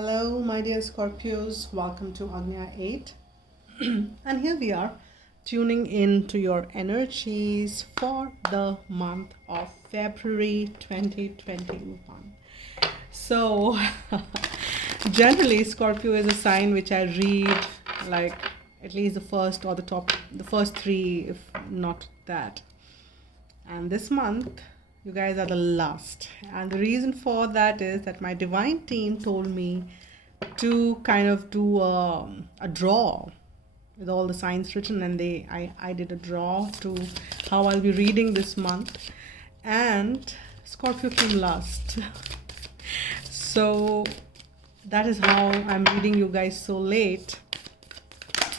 Hello, my dear Scorpios. Welcome to Agnya 8. And here we are tuning in to your energies for the month of February 2021. So, generally, Scorpio is a sign which I read like at least the first or the first three, if not that. And this month, you guys are the last. And the reason for that is that my divine team told me to kind of do a draw with all the signs written, and I did a draw to how I'll be reading this month, and Scorpio came last. So that is how I'm reading you guys so late.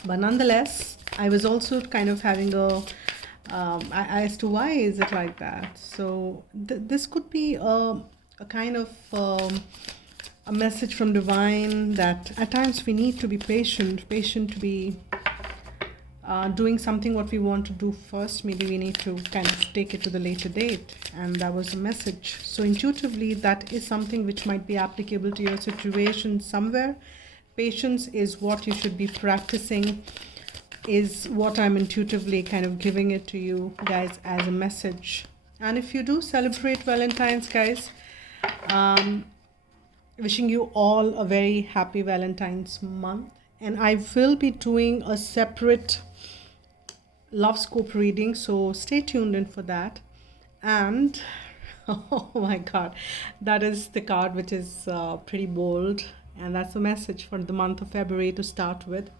But nonetheless, I was also kind of having as to why is it like that. So this could be a kind of a message from divine that at times we need to be patient to be doing something what we want to do first. Maybe we need to kind of take it to the later date, and that was a message. So intuitively, that is something which might be applicable to your situation somewhere. Patience is what you should be practicing, is what I'm intuitively kind of giving it to you guys as a message. And if you do celebrate Valentine's, guys, wishing you all a very happy Valentine's month. And I will be doing a separate love scope reading, so stay tuned in for that. And oh my god, that is the card which is pretty bold, and that's the message for the month of February to start with.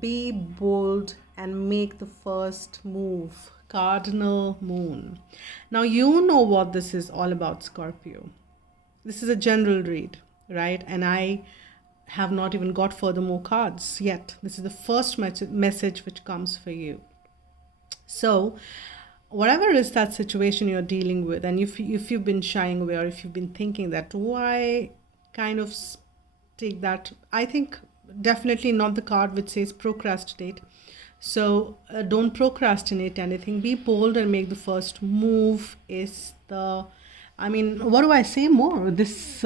Be bold and make the first move. Cardinal Moon. Now you know what this is all about, Scorpio. This is a general read, right? And I have not even got furthermore cards yet. This is the first message which comes for you. So whatever is that situation you're dealing with, and if you've been shying away, or if you've been thinking that why kind of take that, I think definitely not the card which says procrastinate. So don't procrastinate anything. Be bold and make the first move is the, I mean, what do I say more? This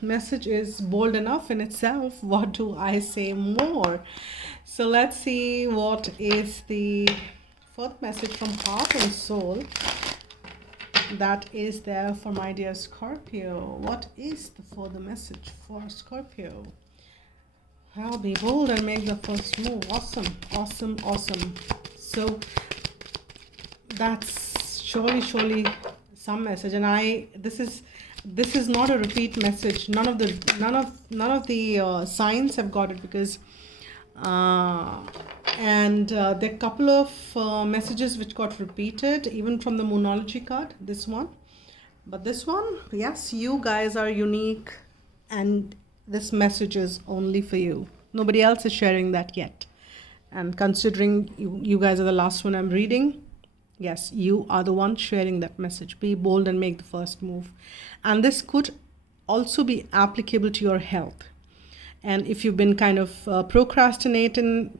message is bold enough in itself. What do I say more? So let's see what is the fourth message from heart and soul that is there for my dear Scorpio. What is the further message for Scorpio? I'll be bold and make the first move. Awesome. So that's surely some message, and this is not a repeat message. None of the signs have got it, because there are a couple of messages which got repeated even from the Moonology card, this one. But this one, yes, you guys are unique, and this message is only for you. Nobody else is sharing that yet. And considering you guys are the last one I'm reading, yes, you are the one sharing that message. Be bold and make the first move. And this could also be applicable to your health. And if you've been kind of procrastinating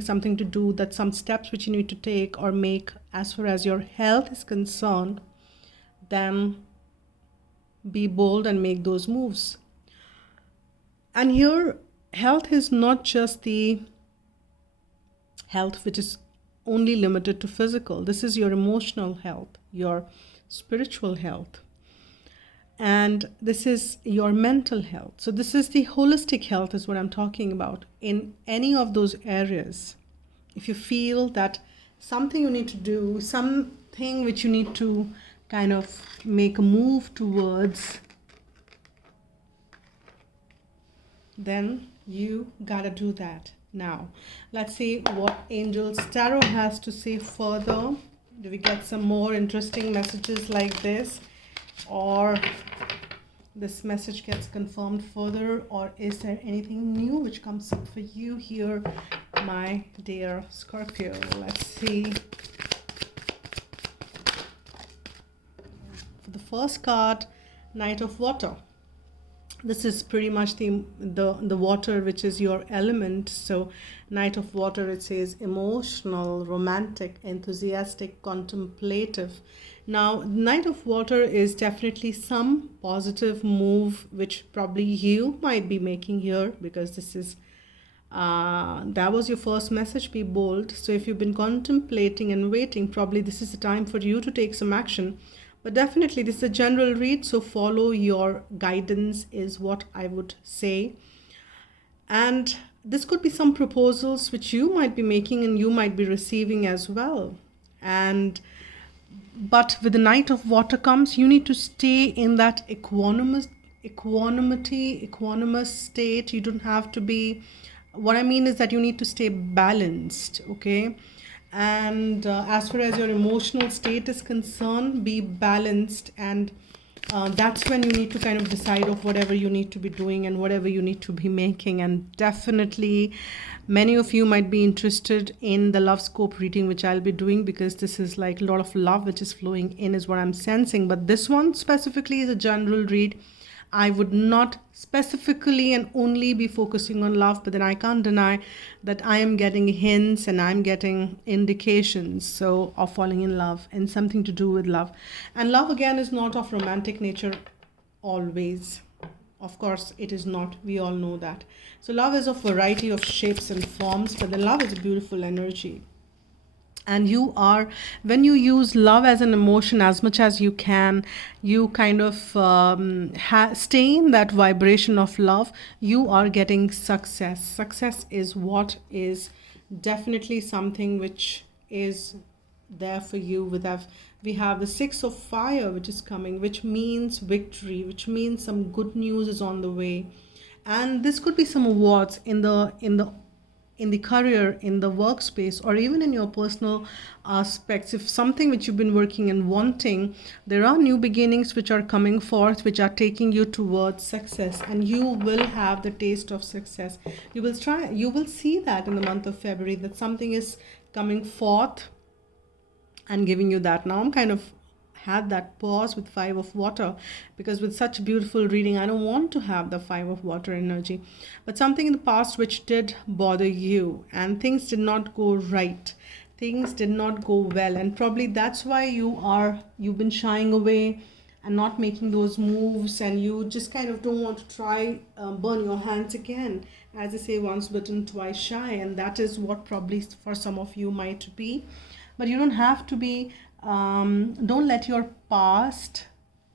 something to do, that some steps which you need to take or make as far as your health is concerned, then be bold and make those moves. And here, health is not just the health which is only limited to physical. This is your emotional health, your spiritual health, and this is your mental health. So this is the holistic health is what I'm talking about. In any of those areas, if you feel that something you need to do, something which you need to kind of make a move towards, then you gotta do that. Now let's see what Angels Tarot has to say further. Do we get some more interesting messages like this, or this message gets confirmed further, or is there anything new which comes up for you here, my dear Scorpio? Let's see. For the first card, Knight of Water. This is pretty much the water, which is your element. So Knight of Water, it says emotional, romantic, enthusiastic, contemplative. Now, Knight of Water is definitely some positive move which probably you might be making here, because this is that was your first message. Be bold. So if you've been contemplating and waiting, probably this is the time for you to take some action. But definitely this is a general read, so follow your guidance is what I would say. And this could be some proposals which you might be making and you might be receiving as well. And but with the Knight of Water comes, you need to stay in that equanimous state. You don't have to be, what I mean is that you need to stay balanced, okay? And as far as your emotional state is concerned, be balanced. And that's when you need to kind of decide of whatever you need to be doing and whatever you need to be making. And definitely many of you might be interested in the love scope reading which I'll be doing, because this is like a lot of love which is flowing in is what I'm sensing. But this one specifically is a general read. I would not specifically and only be focusing on love, but then I can't deny that I am getting hints and I'm getting indications so of falling in love and something to do with love. And love again is not of romantic nature always. Of course, it is not. We all know that. So love is of variety of shapes and forms, but the love is a beautiful energy. And you are, when you use love as an emotion as much as you can, you kind of stay in that vibration of love, you are getting success. Success is what is definitely something which is there for you. We have the Six of Fire which is coming, which means victory, which means some good news is on the way. And this could be some awards in the career, in the workspace, or even in your personal aspects. If something which you've been working and wanting, there are new beginnings which are coming forth, which are taking you towards success, and you will have the taste of success. You will see that in the month of February, that something is coming forth and giving you that. Now I'm kind of had that pause with Five of Water, because with such beautiful reading I don't want to have the Five of Water energy, but something in the past which did bother you and things did not go right, things did not go well, and probably that's why you've been shying away and not making those moves, and you just kind of don't want to try burn your hands again. As they say, once bitten twice shy, and that is what probably for some of you might be. But you don't have to be. Don't let your past,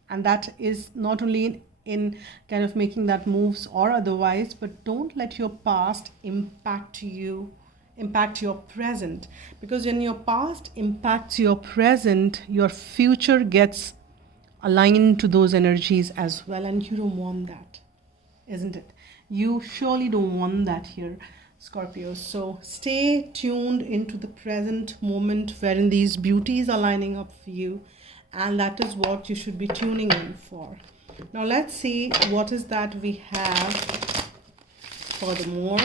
and that is not only in kind of making that moves or otherwise, but don't let your past impact your present, because when your past impacts your present, your future gets aligned to those energies as well, and you don't want that, isn't it? You surely don't want that here, Scorpio. So stay tuned into the present moment wherein these beauties are lining up for you, and that is what you should be tuning in for. Now let's see what is that we have furthermore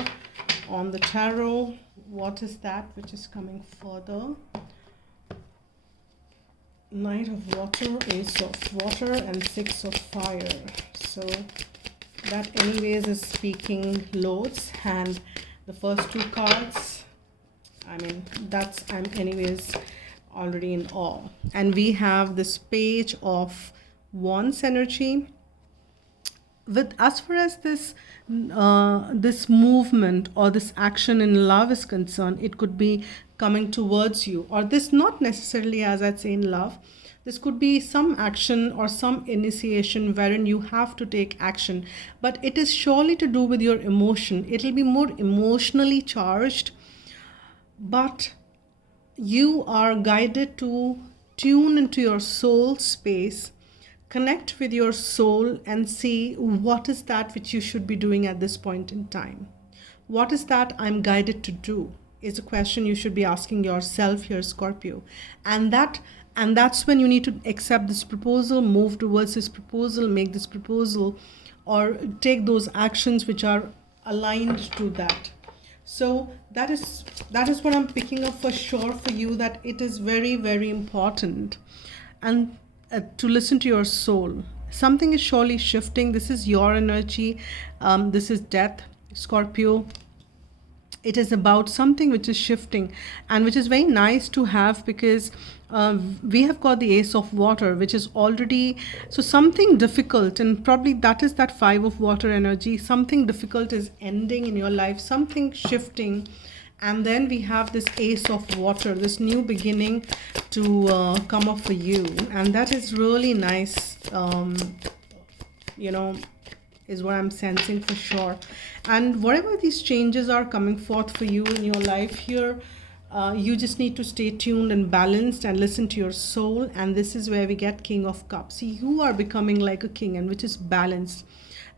on the tarot. What is that which is coming further? Knight of Water, Ace of Water, and Six of Fire. So that anyways is speaking loads, and the first two cards, I mean, I'm anyways already in awe. And we have this Page of Wands energy. With as far as this movement or this action in love is concerned, it could be coming towards you, or this not necessarily, as I'd say, in love. This could be some action or some initiation wherein you have to take action, but it is surely to do with your emotion. It'll be more emotionally charged, but you are guided to tune into your soul space, connect with your soul, and see what is that which you should be doing at this point in time. What is that I'm guided to do is a question you should be asking yourself here, Scorpio. And that's when you need to accept this proposal, move towards this proposal, make this proposal, or take those actions which are aligned to that. So that is what I'm picking up for sure for you, that it is very, very important and to listen to your soul. Something is surely shifting. This is your energy. This is death, Scorpio. it is about something which is shifting and which is very nice to have, because we have got the ace of water, which is already, so something difficult, and probably that is that five of water energy. Something difficult is ending in your life, something shifting. And then we have this ace of water, this new beginning to come up for you, and that is really nice. You know, is what I'm sensing for sure. And whatever these changes are coming forth for you in your life here, you just need to stay tuned and balanced and listen to your soul. And this is where we get King of Cups. See, you are becoming like a king, and which is balanced.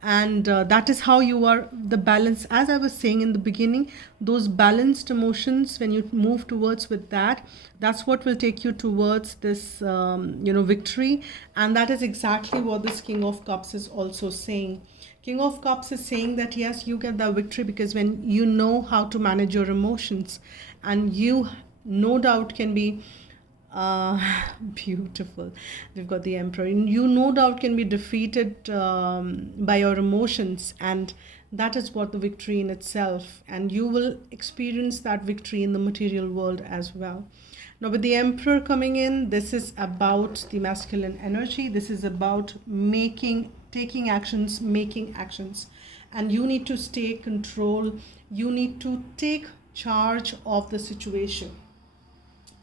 And that is how you are, the balance, as I was saying in the beginning, those balanced emotions, when you move towards with that, that's what will take you towards this victory. And that is exactly what this King of Cups is also saying. King of Cups is saying that yes, you get that victory because when you know how to manage your emotions, and you no doubt can be beautiful. We've got the Emperor. You no doubt can be defeated by your emotions, and that is what the victory in itself. And you will experience that victory in the material world as well. Now, with the Emperor coming in, this is about the masculine energy. This is about taking actions, making actions, and you need to stay control. You need to take charge of the situation.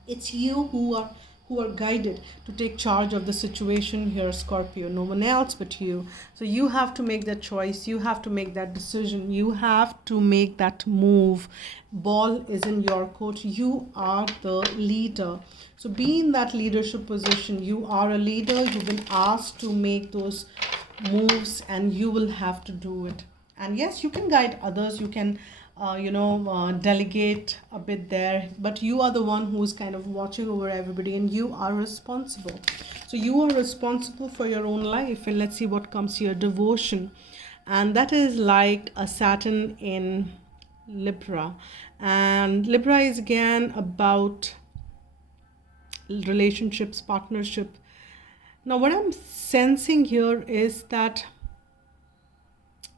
It's you who are guided to take charge of the situation here, Scorpio. No one else but you. So you have to make that choice. You have to make that decision. You have to make that move. Ball is in your court. You are the leader. So be in that leadership position. You are a leader. You've been asked to make those moves, and you will have to do it. And yes, you can guide others. You can delegate a bit there, but you are the one who's kind of watching over everybody, and you are responsible. So you are responsible for your own life. And let's see what comes here. Devotion, and that is like a Saturn in Libra, and Libra is again about relationships, partnership. Now what I'm sensing here is that,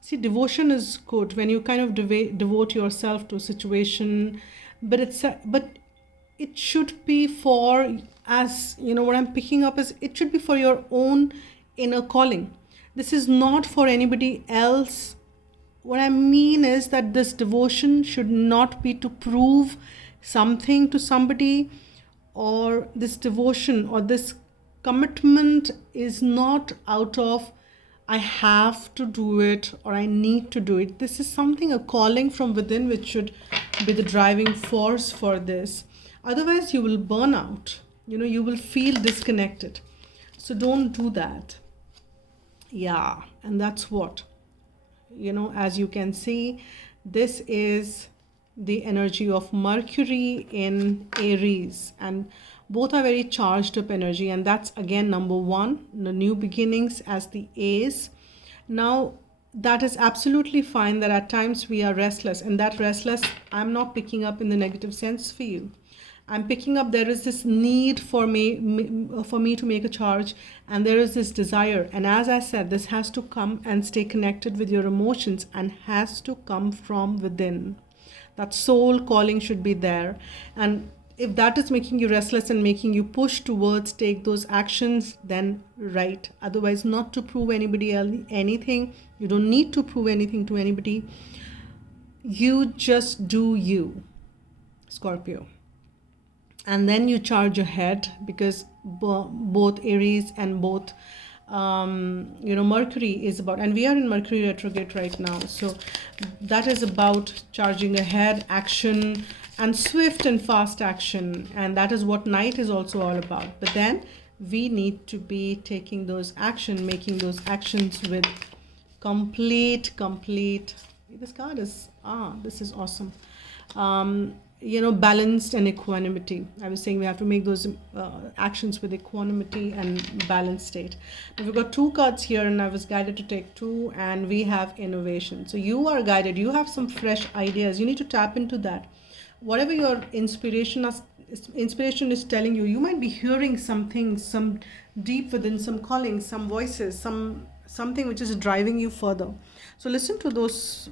see, devotion is good when you kind of devote yourself to a situation, but it should be for, as you know, what I'm picking up is it should be for your own inner calling. This is not for anybody else. What I mean is that this devotion should not be to prove something to somebody, or this devotion or this commitment is not out of I have to do it or I need to do it. This is something, a calling from within, which should be the driving force for this. Otherwise, you will burn out. You will feel disconnected. So don't do that. Yeah, and that's what, as you can see, this is the energy of Mercury in Aries, and both are very charged up energy. And that's again number one, the new beginnings as the ace. Now that is absolutely fine that at times we are restless, and that restless I'm not picking up in the negative sense for you. I'm picking up there is this need for me to make a charge, and there is this desire. And as I said, this has to come and stay connected with your emotions and has to come from within. That soul calling should be there. And if that is making you restless and making you push towards take those actions, then right. Otherwise, not to prove anybody else anything. You don't need to prove anything to anybody. You just do you, Scorpio. And then you charge ahead, because both Aries and both Mercury is about, and we are in Mercury retrograde right now, so that is about charging ahead, action, and swift and fast action. And that is what night is also all about. But then we need to be taking those action, making those actions with complete, this card is this is awesome. Balanced and equanimity. I was saying we have to make those actions with equanimity and balanced state. Now we've got two cards here, and I was guided to take two, and we have innovation. So you are guided. You have some fresh ideas. You need to tap into that. Whatever your inspiration is telling you, you might be hearing some things, some deep within, some calling, some voices, some something which is driving you further. So listen to those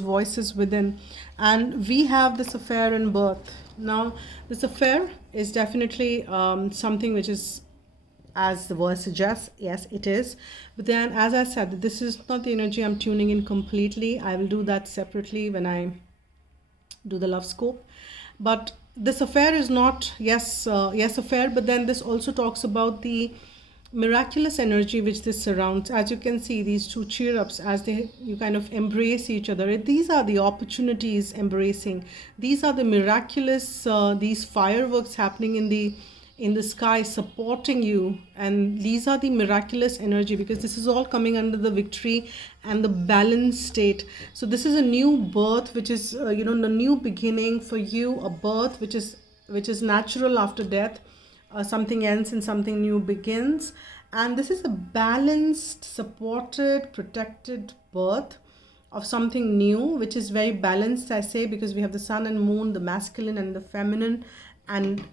voices within. And we have this affair in birth. Now, this affair is definitely something which is, as the word suggests, yes, it is. But then, as I said, this is not the energy I'm tuning in completely. I will do that separately when I do the love scope. But this affair is not, yes, affair, but then this also talks about the miraculous energy which this surrounds. As you can see, these two cheer ups, as you kind of embrace each other. These are the opportunities embracing. These are the miraculous, these fireworks happening in the sky supporting you, and these are the miraculous energy, because this is all coming under the victory and the balanced state. So this is a new birth, which is the new beginning for you, a birth which is natural after death. Something ends and something new begins, and this is a balanced, supported, protected birth of something new, which is very balanced, I say, because we have the sun and moon, the masculine and the feminine, and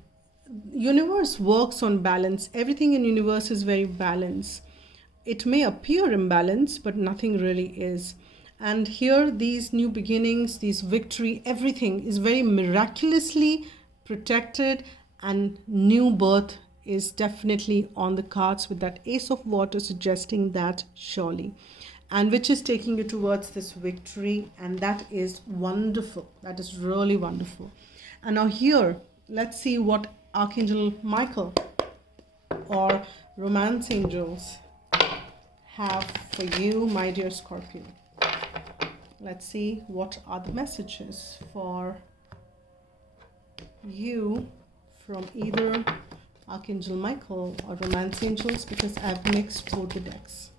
universe works on balance. Everything in universe is very balanced. It may appear imbalanced, but nothing really is. And here, these new beginnings, these victory, everything is very miraculously protected, and new birth is definitely on the cards, with that Ace of Water suggesting that surely, and which is taking you towards this victory, and that is wonderful. That is really wonderful. And now here, let's see what Archangel Michael or romance angels have for you, my dear Scorpio. Let's see what are the messages for you from either Archangel Michael or romance angels, because I've mixed both the decks.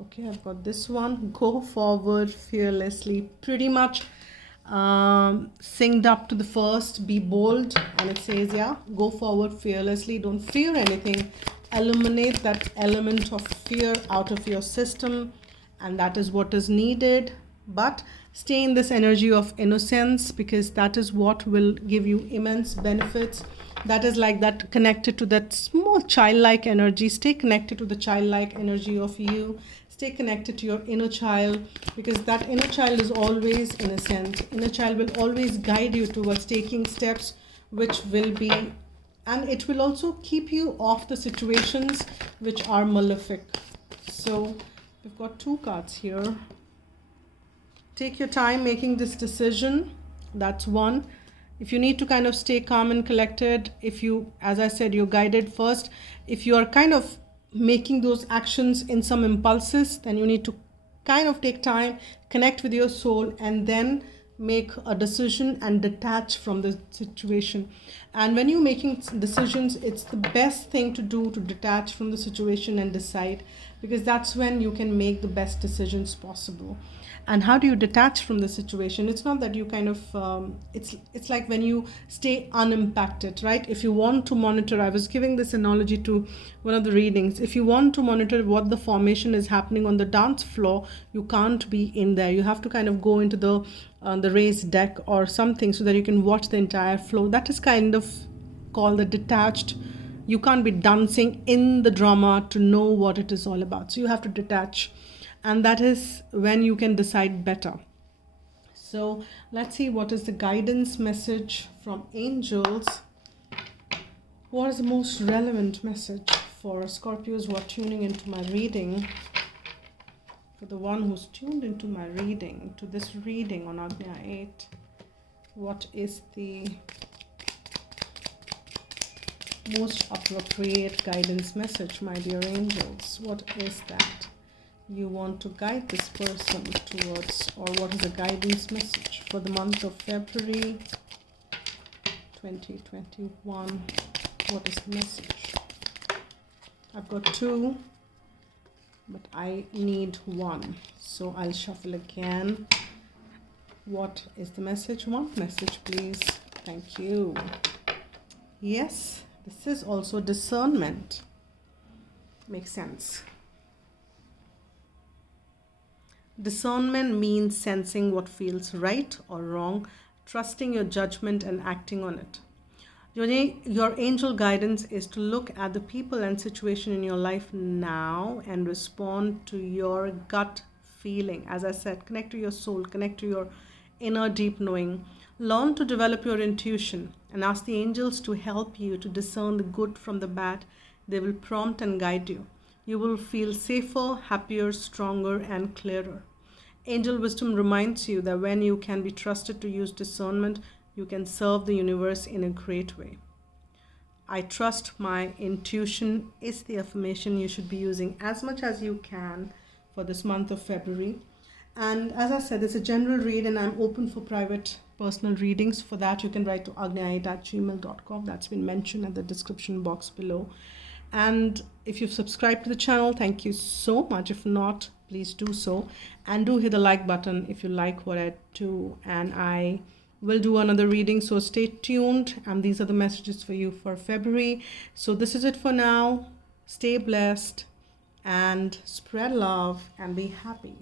Okay, I've got this one. Go forward fearlessly. Pretty much synced up to the first. Be bold. And it says, yeah, go forward fearlessly. Don't fear anything. Eliminate that element of fear out of your system. And that is what is needed. But stay in this energy of innocence, because that is what will give you immense benefits. That is like that, connected to that small childlike energy. Stay connected to the childlike energy of you. Stay connected to your inner child, because that inner child is always innocent. Inner child will always guide you towards taking steps which will be, and it will also keep you off the situations which are malefic. So we've got two cards here. Take your time making this decision. That's one. If you need to kind of stay calm and collected, if you, as I said, you're guided first. If you are kind of making those actions in some impulses, then you need to kind of take time, connect with your soul, and then make a decision and detach from the situation. And when you're making decisions, it's the best thing to do to detach from the situation and decide, because that's when you can make the best decisions possible. And how do you detach from the situation? It's not that you kind of, it's like when you stay unimpacted, right? If you want to monitor, I was giving this analogy to one of the readings. If you want to monitor what the formation is happening on the dance floor, you can't be in there. You have to kind of go into the raised deck or something, so that you can watch the entire flow. That is kind of called the detached. You can't be dancing in the drama to know what it is all about. So you have to detach. And that is when you can decide better. So let's see what is the guidance message from angels. What is the most relevant message for Scorpios who are tuning into my reading? For the one who's tuned into my reading, to this reading on Agnya 8, what is the most appropriate guidance message, my dear angels? What is that you want to guide this person towards, or what is the guidance message for the month of February 2021? What is the message? I've got two, but I need one, so I'll shuffle again. What is the message? One message, please. Thank you. Yes, this is also discernment. Makes sense. Discernment means sensing what feels right or wrong, trusting your judgment and acting on it. Your angel guidance is to look at the people and situation in your life now and respond to your gut feeling. As I said, connect to your soul, connect to your inner deep knowing. Learn to develop your intuition and ask the angels to help you to discern the good from the bad. They will prompt and guide you. You will feel safer, happier, stronger, and clearer. Angel wisdom reminds you that when you can be trusted to use discernment, you can serve the universe in a great way. I trust my intuition is the affirmation you should be using as much as you can for this month of February. And as I said, it's a general read and I'm open for private personal readings. For that, you can write to agnya8@gmail.com. That's been mentioned at the description box below. And if you've subscribed to the channel, thank you so much. If not, please do so. And do hit the like button if you like what I do. And I will do another reading, so stay tuned. And these are the messages for you for February. So this is it for now. Stay blessed and spread love and be happy.